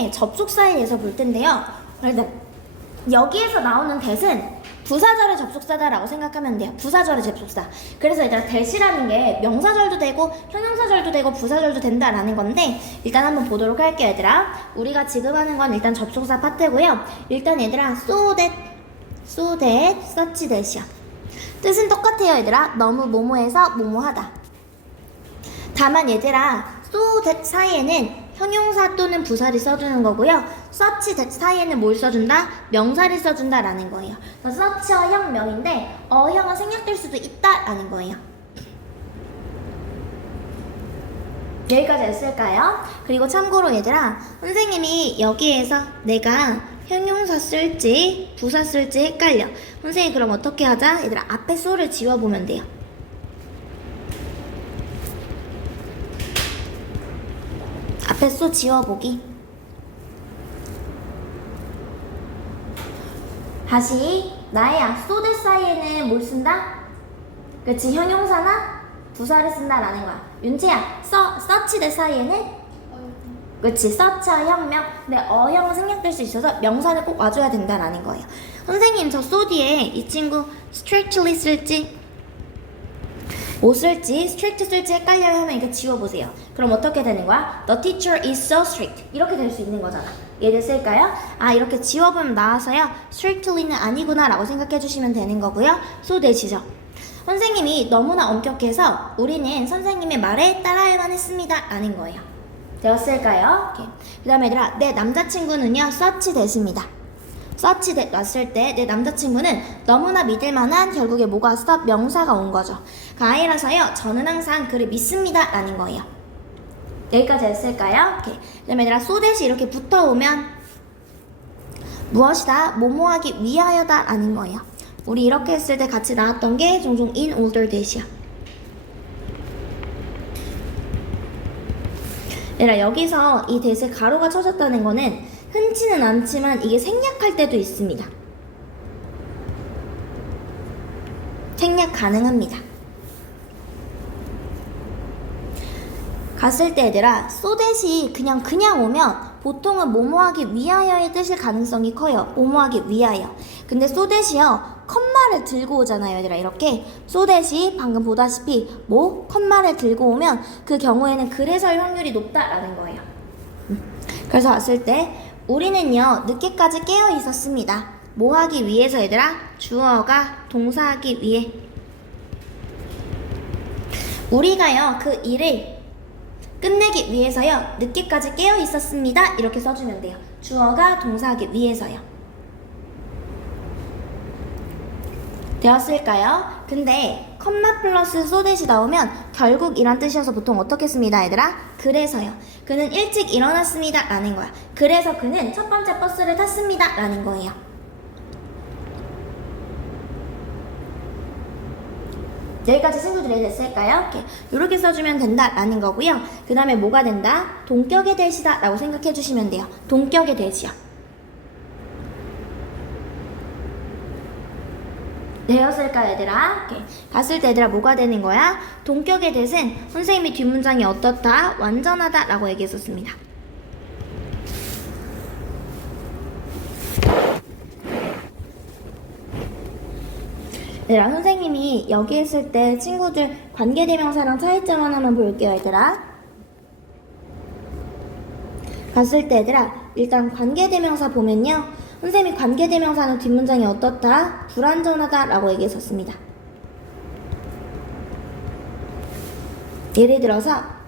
이제 접속사에 대해서 볼 텐데요. 일단 여기에서 나오는 that은 부사절의 접속사다라고 생각하면 돼요. 부사절의 접속사. 그래서 일단 that이라는 게 명사절도 되고 형용사절도 되고 부사절도 된다라는 건데 일단 한번 보도록 할게요, 얘들아. 우리가 지금 하는 건 일단 접속사 파트고요. 일단 얘들아 so that, such that이야. 뜻은 똑같아요, 얘들아. 너무 뭐뭐해서 뭐뭐하다. 다만 얘들아 so that 사이에는 형용사 또는 부사를 써주는 거고요. such that 사이에는 뭘 써준다? 명사를 써준다라는 거예요. 그래서 such어형 명인데 어형은 생략될 수도 있다라는 거예요. 여기까지 했을까요? 그리고 참고로 얘들아, 선생님이 여기에서 내가 형용사 쓸지 부사 쓸지 헷갈려. 선생님 그럼 어떻게 하자? 얘들아 앞에 so를 지워보면 돼요. 앞에 so 지워보기. 다시 나야 so that 사이에는 뭘 쓴다? 그치, 형용사나 부사를 쓴다라는 거야. 윤채야, such that 사이에는 그치, such형 명. 근데 어형은 생략될 수 있어서 명사는 꼭 와줘야 된다라는 거예요. 선생님 저 so 뒤에 이 친구 strictly 쓸지 뭐 쓸지, strict 쓸지 헷갈려요 하면 이거 지워보세요. 그럼 어떻게 되는 거야? The teacher is so strict. 이렇게 될 수 있는 거잖아. 얘를 쓸까요? 아, 이렇게 지워보면 나와서요. strictly는 아니구나 라고 생각해 주시면 되는 거고요. so that이죠. 선생님이 너무나 엄격해서 우리는 선생님의 말에 따라야만 했습니다 라는 거예요. 되었을까요? 그 다음에 얘들아, 내 남자친구는요 such that입니다. such that 왔을 때 내 남자친구는 너무나 믿을만한 결국에 뭐가 왔어? 명사가 온 거죠. 그 아이라서요 저는 항상 그를 믿습니다 라는 거예요. 여기까지 했을까요? 그 다음에 얘들아 so that이 이렇게 붙어오면 무엇이다? 뭐뭐하기 위하여다 라는 거예요. 우리 이렇게 했을 때 같이 나왔던 게 종종 in order that이야. 얘들아 여기서 이 that에 가로가 쳐졌다는 거는 흔치는 않지만 이게 생략할 때도 있습니다. 생략 가능합니다. 갔을 때 얘들아 so that이 그냥 오면 보통은 뭐뭐하기 위하여의 뜻일 가능성이 커요. 뭐뭐하기 위하여. 근데 so that이요 컴마를 들고 오잖아요, 얘들아. 이렇게 so that이 방금 보다시피 컴마를 들고 오면 그 경우에는 그래서일 확률이 높다라는 거예요. 그래서 왔을 때 우리는요 늦게까지 깨어 있었습니다. 뭐 하기 위해서 얘들아? 주어가 동사하기 위해. 우리가요 그 일을 끝내기 위해서요 늦게까지 깨어 있었습니다. 이렇게 써주면 돼요. 주어가 동사하기 위해서요. 되었을까요? 근데 컴마 플러스 so that이 나오면 결국 이란 뜻이어서 보통 어떻게 씁니다, 얘들아? 그래서요. 그는 일찍 일어났습니다 라는 거야. 그래서 그는 첫 번째 버스를 탔습니다 라는 거예요. 여기까지 친구들이 이해됐을까요? 이렇게 써주면 된다 라는 거고요. 그 다음에 뭐가 된다? 동격의 that이다 라고 생각해 주시면 돼요. 동격의 that이요. 되었을까 얘들아? 갔을 때 얘들아 뭐가 되는 거야? 동격의 that은 선생님이 뒷문장이 어떻다? 완전하다 라고 얘기했었습니다. 얘들아 선생님이 여기 했을 때 친구들 관계대명사랑 차이점 하나만 볼게요, 얘들아. 갔을 때 얘들아 일단 관계대명사 보면요 선생님이 관계대명사는 뒷문장이 어떻다? 불완전하다 라고 얘기했었습니다. 예를 들어서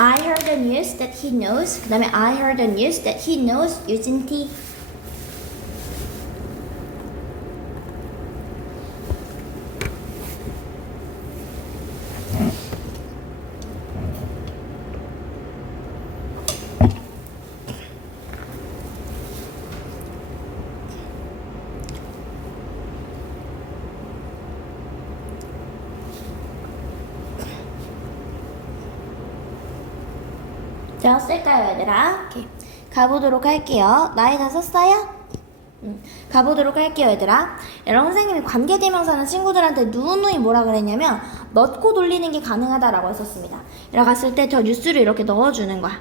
I heard the news that he knows. 그 다음에 I heard the news that he knows Eugene T. 되었을까요, 얘들아? 오케이. 가보도록 할게요. 나이 다 썼어요? 가보도록 할게요, 얘들아. 여러분, 선생님이 관계대명사는 친구들한테 누누이 뭐라 그랬냐면 넣고 돌리는 게 가능하다라고 했었습니다. 이렇게 갔을 때 저 뉴스를 이렇게 넣어주는 거야.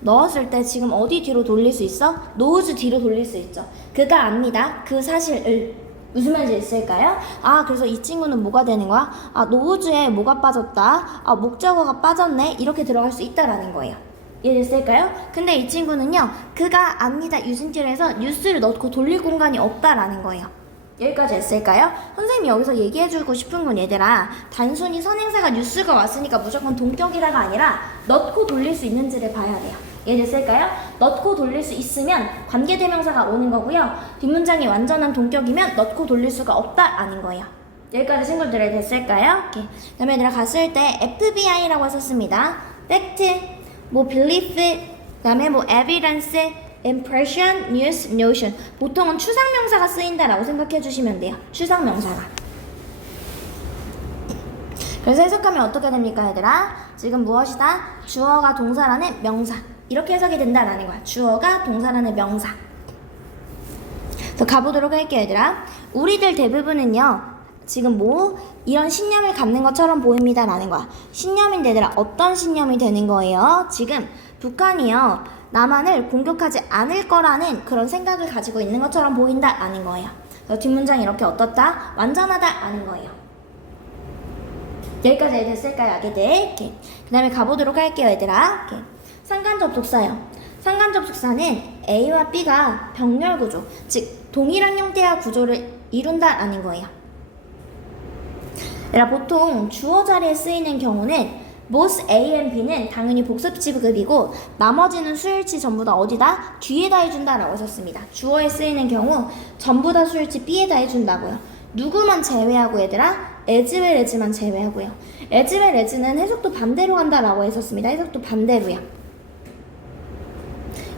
넣었을 때 지금 어디 뒤로 돌릴 수 있어? 노우즈 뒤로 돌릴 수 있죠. 그가 압니다. 그 사실을. 무슨 말인지 있을까요? 아, 그래서 이 친구는 뭐가 되는 거야? 아, 노우즈에 뭐가 빠졌다. 아, 목적어가 빠졌네. 이렇게 들어갈 수 있다라는 거예요. 이해됐을까요? 근데 이 친구는요, 그가 압니다. 유진티에서 뉴스를 넣고 돌릴 공간이 없다라는 거예요. 여기까지 했을까요? 선생님이 여기서 얘기해주고 싶은 건 얘들아, 단순히 선행사가 뉴스가 왔으니까 무조건 동격이라가 아니라 넣고 돌릴 수 있는지를 봐야 돼요. 이해됐을까요? 넣고 돌릴 수 있으면 관계대명사가 오는 거고요. 뒷문장이 완전한 동격이면 넣고 돌릴 수가 없다라는 거예요. 여기까지 친구들 됐을까요? 오케이. 그 다음에 얘들아 갔을 때 FBI라고 썼습니다. 팩트, 뭐 belief, 그 다음에 뭐 evidence, impression, news, notion. 보통은 추상명사가 쓰인다라고 생각해 주시면 돼요. 추상명사가. 그래서 해석하면 어떻게 됩니까, 얘들아? 지금 무엇이다? 주어가 동사라는 명사. 이렇게 해석이 된다라는 거야. 주어가 동사라는 명사. 그래서 가보도록 할게요, 얘들아. 우리들 대부분은요, 지금 뭐 이런 신념을 갖는 것처럼 보입니다라는 거야. 신념인데 얘들아, 어떤 신념이 되는 거예요? 지금 북한이요, 남한을 공격하지 않을 거라는 그런 생각을 가지고 있는 것처럼 보인다라는 거예요. 그래서 뒷문장이 이렇게 어떻다? 완전하다라는 거예요. 여기까지 됐을까요, 아기들? 그 다음에 가보도록 할게요, 얘들아. 상관접속사요. 상관접속사는 A와 B가 병렬 구조, 즉 동일한 형태와 구조를 이룬다라는 거예요. 얘들아, 보통 주어 자리에 쓰이는 경우는 both A and B는 당연히 복습 지급이고 나머지는 수일치 전부 다 어디다? 뒤에다 해준다라고 썼습니다. 주어에 쓰이는 경우 전부 다 수일치 B에다 해준다고요. 누구만 제외하고 얘들아? as well as만 제외하고요. as well as는 해석도 반대로 간다라고 했었습니다. 해석도 반대로요.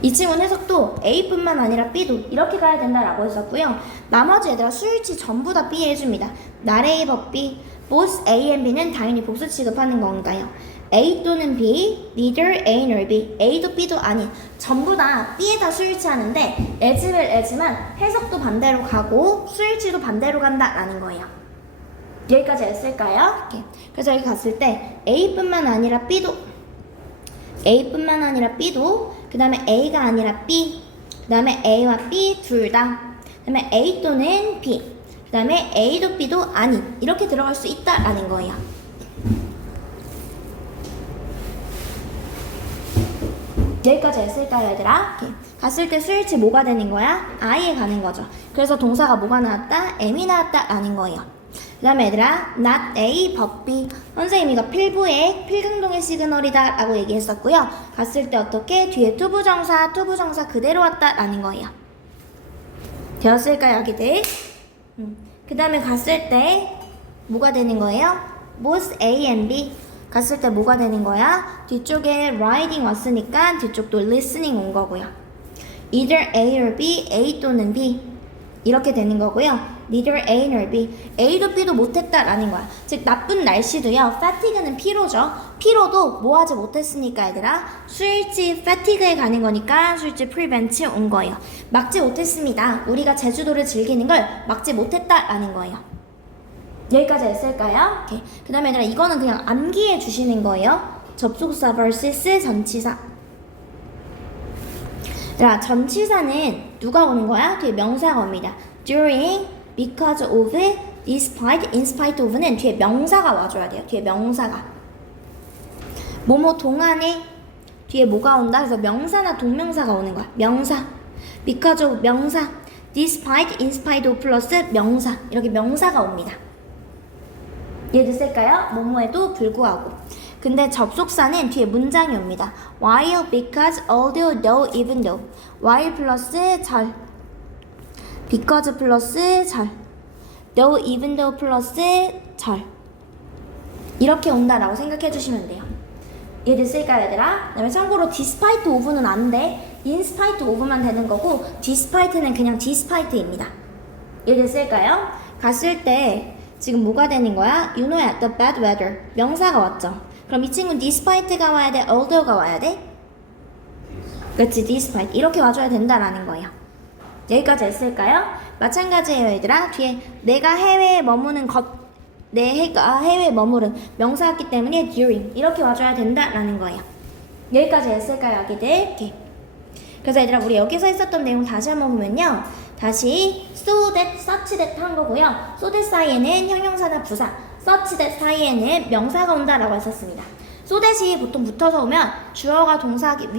이 친구는 해석도 A뿐만 아니라 B도 이렇게 가야 된다라고 했었고요. 나머지 얘들아 수일치 전부 다 B에 해줍니다. not A but B, both A and B는 당연히 복수 취급하는 건가요? A 또는 B, neither A nor B, A도 B도 아닌 전부 다 B에다 수일치하는데 as well as만 해석도 반대로 가고 수일치도 반대로 간다라는 거예요. 여기까지 했을까요? 그래서 여기 갔을 때 A뿐만 아니라 B도 그 다음에 A가 아니라 B, 그 다음에 A와 B 둘 다, 그 다음에 A 또는 B, 그 다음에 A도 B도 아닌 이렇게 들어갈 수 있다라는 거예요. 여기까지 했을까요, 얘들아? 갔을 때 수일치 뭐가 되는 거야? I에 가는 거죠. 그래서 동사가 뭐가 나왔다? M이 나왔다라는 거예요. 그 다음에 얘들아, not A but B. 선생님이 이거 필부의 필근동의 시그널이다 라고 얘기했었고요. 갔을 때 어떻게? 뒤에 투부정사 그대로 왔다라는 거예요. 되었을까요, 여기들? 그 다음에 갔을 때 뭐가 되는 거예요? both A and B. 갔을 때 뭐가 되는 거야? 뒤쪽에 writing 왔으니까 뒤쪽도 listening 온 거고요. either A or B, A 또는 B. 이렇게 되는 거고요. neither A nor B, A도 B도 못했다라는 거야. 즉 나쁜 날씨도요, fatigue는 피로죠. 피로도 뭐 하지 못했으니까 얘들아, 수일치 fatigue에 가는 거니까 수일치 prevent이 온 거예요. 막지 못했습니다. 우리가 제주도를 즐기는 걸 막지 못했다라는 거예요. 여기까지 했을까요? 오케이. 그 다음에 얘들아, 이거는 그냥 암기해 주시는 거예요. 접속사 vs 전치사. 얘들아, 전치사는 누가 오는 거야? 뒤에 명사가 옵니다. during, because of, despite, in spite of는 뒤에 명사가 와줘야 돼요. 뒤에 명사가. 뭐뭐 동안에 뒤에 뭐가 온다? 그래서 명사나 동명사가 오는 거야. 명사. because of 명사. despite, in spite of 플러스 명사. 이렇게 명사가 옵니다. 이해됐을까요? 뭐뭐에도 불구하고. 근데 접속사는 뒤에 문장이 옵니다. while, because, although, though, even though. while 플러스 절. because 플러스 절, though, even though 플러스 절. 이렇게 온다라고 생각해 주시면 돼요. 이해됐을까요, 얘들아? 그다음에 참고로 despite of는 안 돼. in spite of만 되는 거고 despite는 그냥 despite입니다. 이해됐을까요? 갔을 때 지금 뭐가 되는 거야? You know at the bad weather. 명사가 왔죠. 그럼 이 친구는 despite가 와야 돼? although가 와야 돼? 그치, despite. 이렇게 와줘야 된다라는 거예요. 여기까지 했을까요? 마찬가지예요, 얘들아. 뒤에 내가 해외에 머무는 내가 해외에 머무른 명사였기 때문에 during. 이렇게 와줘야 된다라는 거예요. 여기까지 했을까요, 아기들? 오케이. 그래서 얘들아, 우리 여기서 했었던 내용 다시 한번 보면요. 다시 so that, such that 한 거고요. so that 사이에는 형용사나 부사, such that 사이에는 명사가 온다라고 했었습니다. so that이 보통 붙어서 오면 주어가 동사하기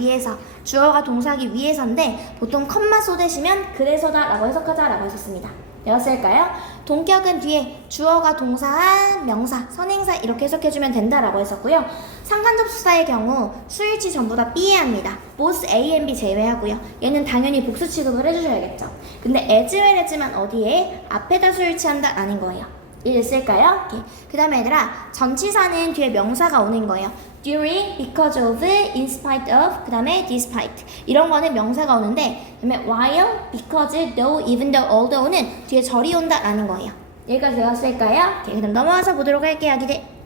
위해서인데 보통 컴마 so that이면 그래서다 라고 해석하자 라고 했었습니다. 되었을까요? 동격은 뒤에 주어가 동사한 명사, 선행사 이렇게 해석해주면 된다라고 했었고요. 상관접수사의 경우 수일치 전부 다 B해야 합니다. both A and B 제외하고요. 얘는 당연히 복수 취급을 해주셔야겠죠. 근데 as well as만 어디에? 앞에다 수일치한다 라는 거예요. 이해됐을까요? 그 다음에 얘들아, 전치사는 뒤에 명사가 오는 거예요. during, because of, in spite of, 그 다음에 despite 이런 거는 명사가 오는데, 그 다음에 while, because, though, even though, although는 뒤에 절이 온다 라는 거예요. 여기까지 되었을까요? 그럼 넘어와서 보도록 할게요, 아기들.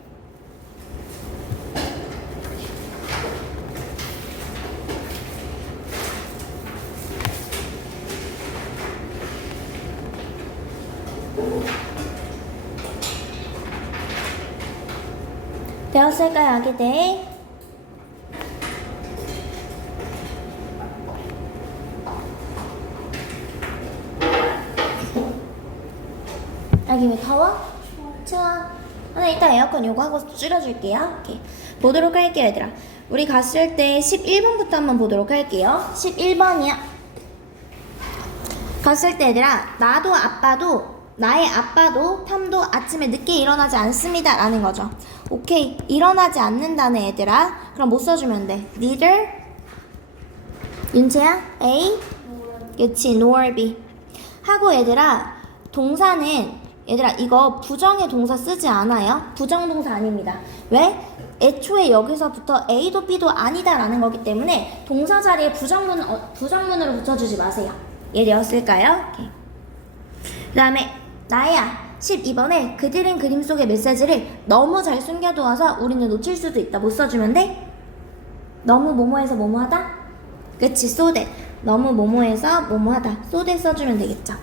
되었을까요, 아기들? 아기 왜 더워? 추워. 이따 에어컨 요거 하고 줄여줄게요. 오케이. 보도록 할게요, 얘들아. 우리 갔을 때 11번부터 한번 보도록 할게요. 11번이야. 갔을 때 얘들아, 나의 아빠도 탐도 아침에 늦게 일어나지 않습니다 라는 거죠. 오케이, 일어나지 않는다네 얘들아. 그럼 못 써주면 돼. neither 윤채야 A 그치 nor B 하고 얘들아, 동사는 얘들아 이거 부정의 동사 쓰지 않아요. 부정동사 아닙니다. 왜? 애초에 여기서부터 A도 B도 아니다 라는 거기 때문에 동사 자리에 부정문으로 붙여주지 마세요. 이해되었을까요? 오케이. 그 다음에 나야 12번에 그들은 그림 속의 메시지를 너무 잘 숨겨두어서 우리는 놓칠 수도 있다. 못 써주면 돼? 너무 뭐뭐해서 뭐뭐하다? 그치, so that. 너무 뭐뭐해서 뭐뭐하다. so that 써주면 되겠죠.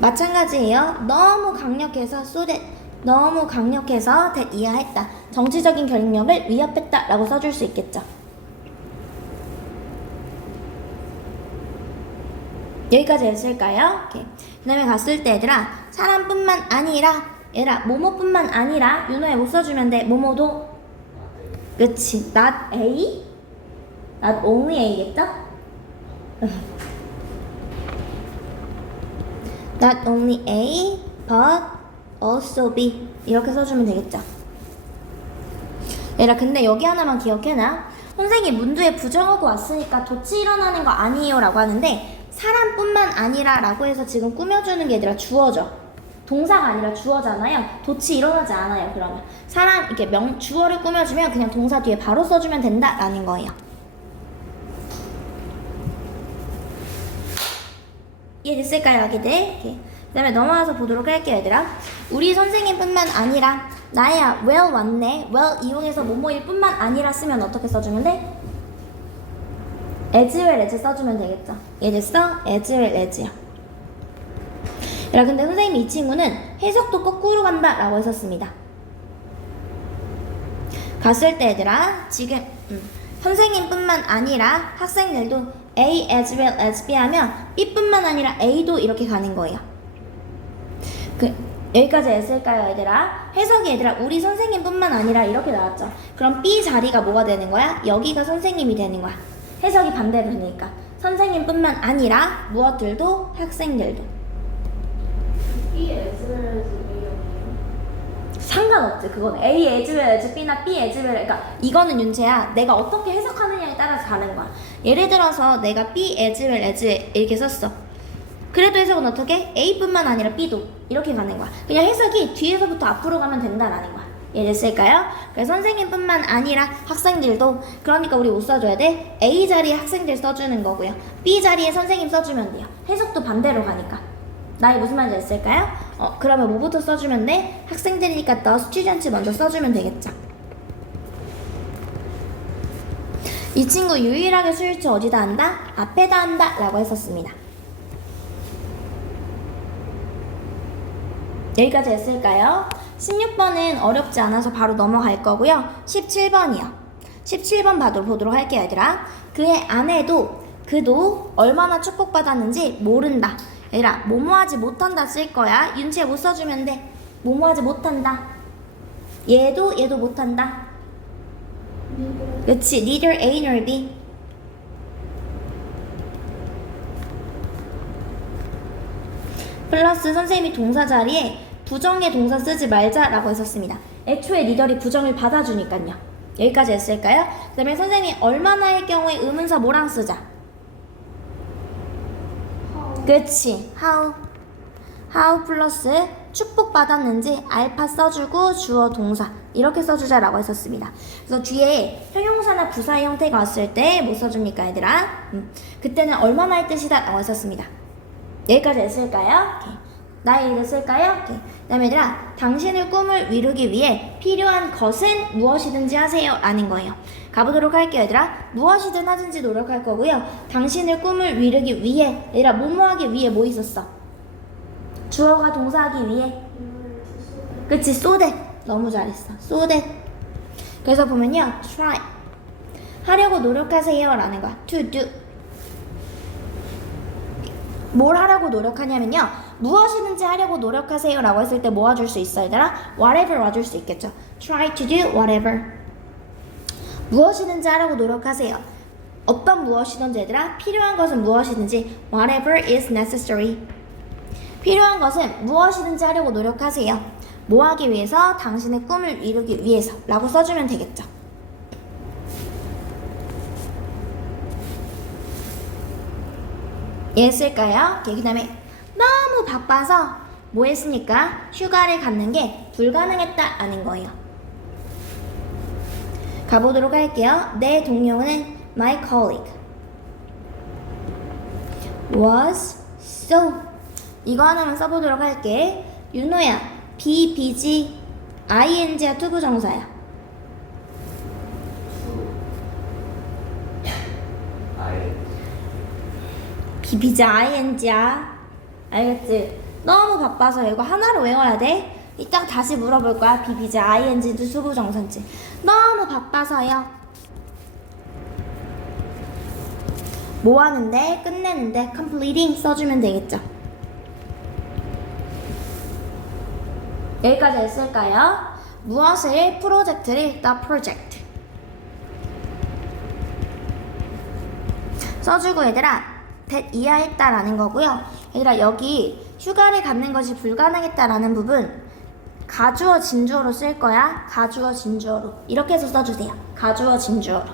마찬가지예요. 너무 강력해서 so that. 너무 강력해서 that 이하했다. 정치적인 결력을 위협했다 라고 써줄 수 있겠죠. 여기까지 했을까요? 오케이. 그 다음에 갔을 때 얘들아, 사람뿐만 아니라 얘들아 뭐뭐뿐만 아니라 윤호에 못 써주면 돼. 뭐뭐도 그치, not A? not only A겠죠? not only A but also B 이렇게 써주면 되겠죠. 얘들아 근데 여기 하나만 기억해놔. 선생님 문두에 부정하고 왔으니까 도치 일어나는 거 아니에요 라고 하는데 사람뿐만 아니라 라고 해서 지금 꾸며주는 게 얘들아 주어죠. 동사가 아니라 주어잖아요. 도치 일어나지 않아요. 그러면 사람 이렇게 주어를 꾸며주면 그냥 동사 뒤에 바로 써주면 된다라는 거예요. 이해됐을까요, 아기들? 그 다음에 넘어와서 보도록 할게요, 얘들아. 우리 선생님뿐만 아니라 나야 well 왔네. well 이용해서 뭐뭐일 뿐만 아니라 쓰면 어떻게 써주면 돼? as well as 써주면 되겠죠. 이해됐어? as well as요. 야, 근데 선생님이 이 친구는 해석도 거꾸로 간다 라고 했었습니다. 갔을 때 얘들아 지금 선생님뿐만 아니라 학생들도 A as well as B 하면 B뿐만 아니라 A도 이렇게 가는 거예요. 여기까지 했을까요, 얘들아? 해석이 얘들아 우리 선생님뿐만 아니라 이렇게 나왔죠. 그럼 B 자리가 뭐가 되는 거야? 여기가 선생님이 되는 거야. 해석이 반대로 되니까 선생님뿐만 아니라 무엇들도 학생들도. B as well as A형이에요? 상관없지. 그건 A as well as B나 B as well. 그러니까 이거는 윤채야 내가 어떻게 해석하느냐에 따라서 다른 거야. 예를 들어서 내가 B as well as 이렇게 썼어. 그래도 해석은 어떻게? A뿐만 아니라 B도 이렇게 가는 거야. 그냥 해석이 뒤에서부터 앞으로 가면 된다라는 거야. 이해됐을까요? 그래서 선생님뿐만 아니라 학생들도, 그러니까 우리 못 써줘야 돼. A 자리에 학생들 써주는 거고요. B 자리에 선생님 써주면 돼요. 해석도 반대로 가니까. 나이 무슨 말인지 알았을까요? 그러면 뭐부터 써주면 돼? 학생들이니까 the students 먼저 써주면 되겠죠. 이 친구 유일하게 스위치 어디다 한다? 앞에다 한다 라고 했었습니다. 여기까지 했을까요? 16번은 어렵지 않아서 바로 넘어갈 거고요. 17번이요. 17번 보도록 할게요, 얘들아. 그의 아내도 그도 얼마나 축복받았는지 모른다. 얘들아, 뭐뭐하지 못한다 쓸 거야. 윤치에 못 써주면 돼. 뭐뭐하지 못한다. 얘도 못한다. 그치, neither A nor B. 플러스 선생님이 동사 자리에 부정의 동사 쓰지 말자라고 했었습니다. 애초에 니들이 부정을 받아주니까요. 여기까지 했을까요? 그 다음에 선생님이 얼마나의 경우에 의문사 뭐랑 쓰자? 그치, how 플러스 축복받았는지 알파 써주고 주어 동사 이렇게 써주자라고 했었습니다. 그래서 뒤에 형용사나 부사의 형태가 왔을 때 뭐 써줍니까, 얘들아? 그때는 얼마나의 뜻이다 라고 했었습니다. 여기까지 했을까요? 오케이. 나의 일을 쓸까요? 오케이. 그 다음에 얘들아, 당신의 꿈을 이루기 위해 필요한 것은 무엇이든지 하세요 라는 거예요. 가보도록 할게요, 얘들아. 무엇이든 하든지 노력할 거고요. 당신의 꿈을 이루기 위해, 얘들아, 뭐뭐하기 위해 뭐 있었어? 주어가 동사하기 위해. 그치, so that. 너무 잘했어. so that. 그래서 보면요, try. 하려고 노력하세요 라는 거야. to do. 뭘 하려고 노력하냐면요, 무엇이든지 하려고 노력하세요 라고 했을 때 뭐 와줄 수 있어, 얘들아? whatever 와줄 수 있겠죠. try to do whatever. 무엇이든지 하려고 노력하세요. 어떤 무엇이든지, 얘들아, 필요한 것은 무엇이든지 whatever is necessary. 필요한 것은 무엇이든지 하려고 노력하세요. 뭐 하기 위해서? 당신의 꿈을 이루기 위해서 라고 써주면 되겠죠. 얘 쓸까요? 그 다음에 너무 바빠서 뭐 했으니까 휴가를 갖는 게 불가능했다 라는 거예요. 가보도록 할게요. 내 동료는 my colleague was so. 이거 하나만 써보도록 할게. 윤호야, be, busy, ing야 투부정사야? 비비자 ing야. 알겠지? 너무 바빠서 이거 하나로 외워야 돼. 이따 다시 물어볼 거야. 비비자 ing도 수부정사인지. 너무 바빠서요. 뭐 하는데? 끝내는데? completing 써주면 되겠죠. 여기까지 했을까요? 무엇을? 프로젝트를 the project 써주고, 얘들아, that 이하했다라는 거고요. 얘들아, 여기 휴가를 갖는 것이 불가능했다라는 부분 가주어 진주어로 쓸 거야. 가주어 진주어로 이렇게 해서 써주세요. 가주어 진주어로.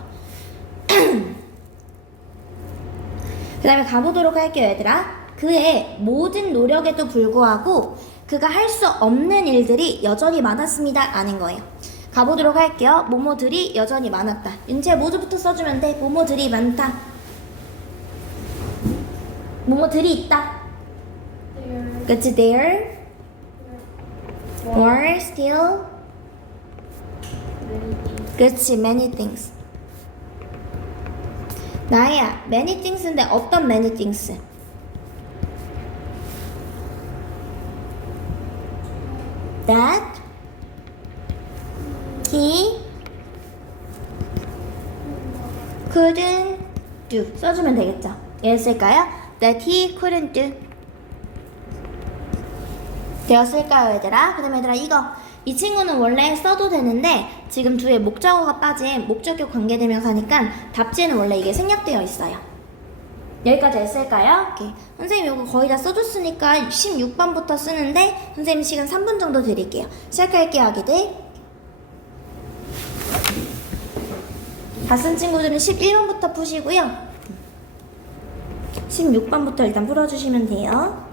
그 다음에 가보도록 할게요, 얘들아. 그의 모든 노력에도 불구하고 그가 할 수 없는 일들이 여전히 많았습니다 라는 거예요. 가보도록 할게요. 뭐뭐들이 여전히 많았다. 윤채 모두부터 써주면 돼. 뭐뭐들이 많다. 뭐뭐들이 있다. 그치, there were still. 그치, many things. 나야, many things인데 어떤 many things? that he couldn't do 써주면 되겠죠. 얘 쓸까요? that he couldn't do 되었을까요, 얘들아? 그 다음에 얘들아, 이 친구는 원래 써도 되는데 지금 뒤에 목적어가 빠진 목적격 관계대명사니까 답지에는 원래 이게 생략되어 있어요. 여기까지 했을까요? 오케이. 선생님 이거 거의 다 써줬으니까 16번부터 쓰는데 선생님 시간 3분 정도 드릴게요. 시작할게요, 아기들. 다 쓴 친구들은 11번부터 푸시고요. 16번부터 일단 풀어주시면 돼요.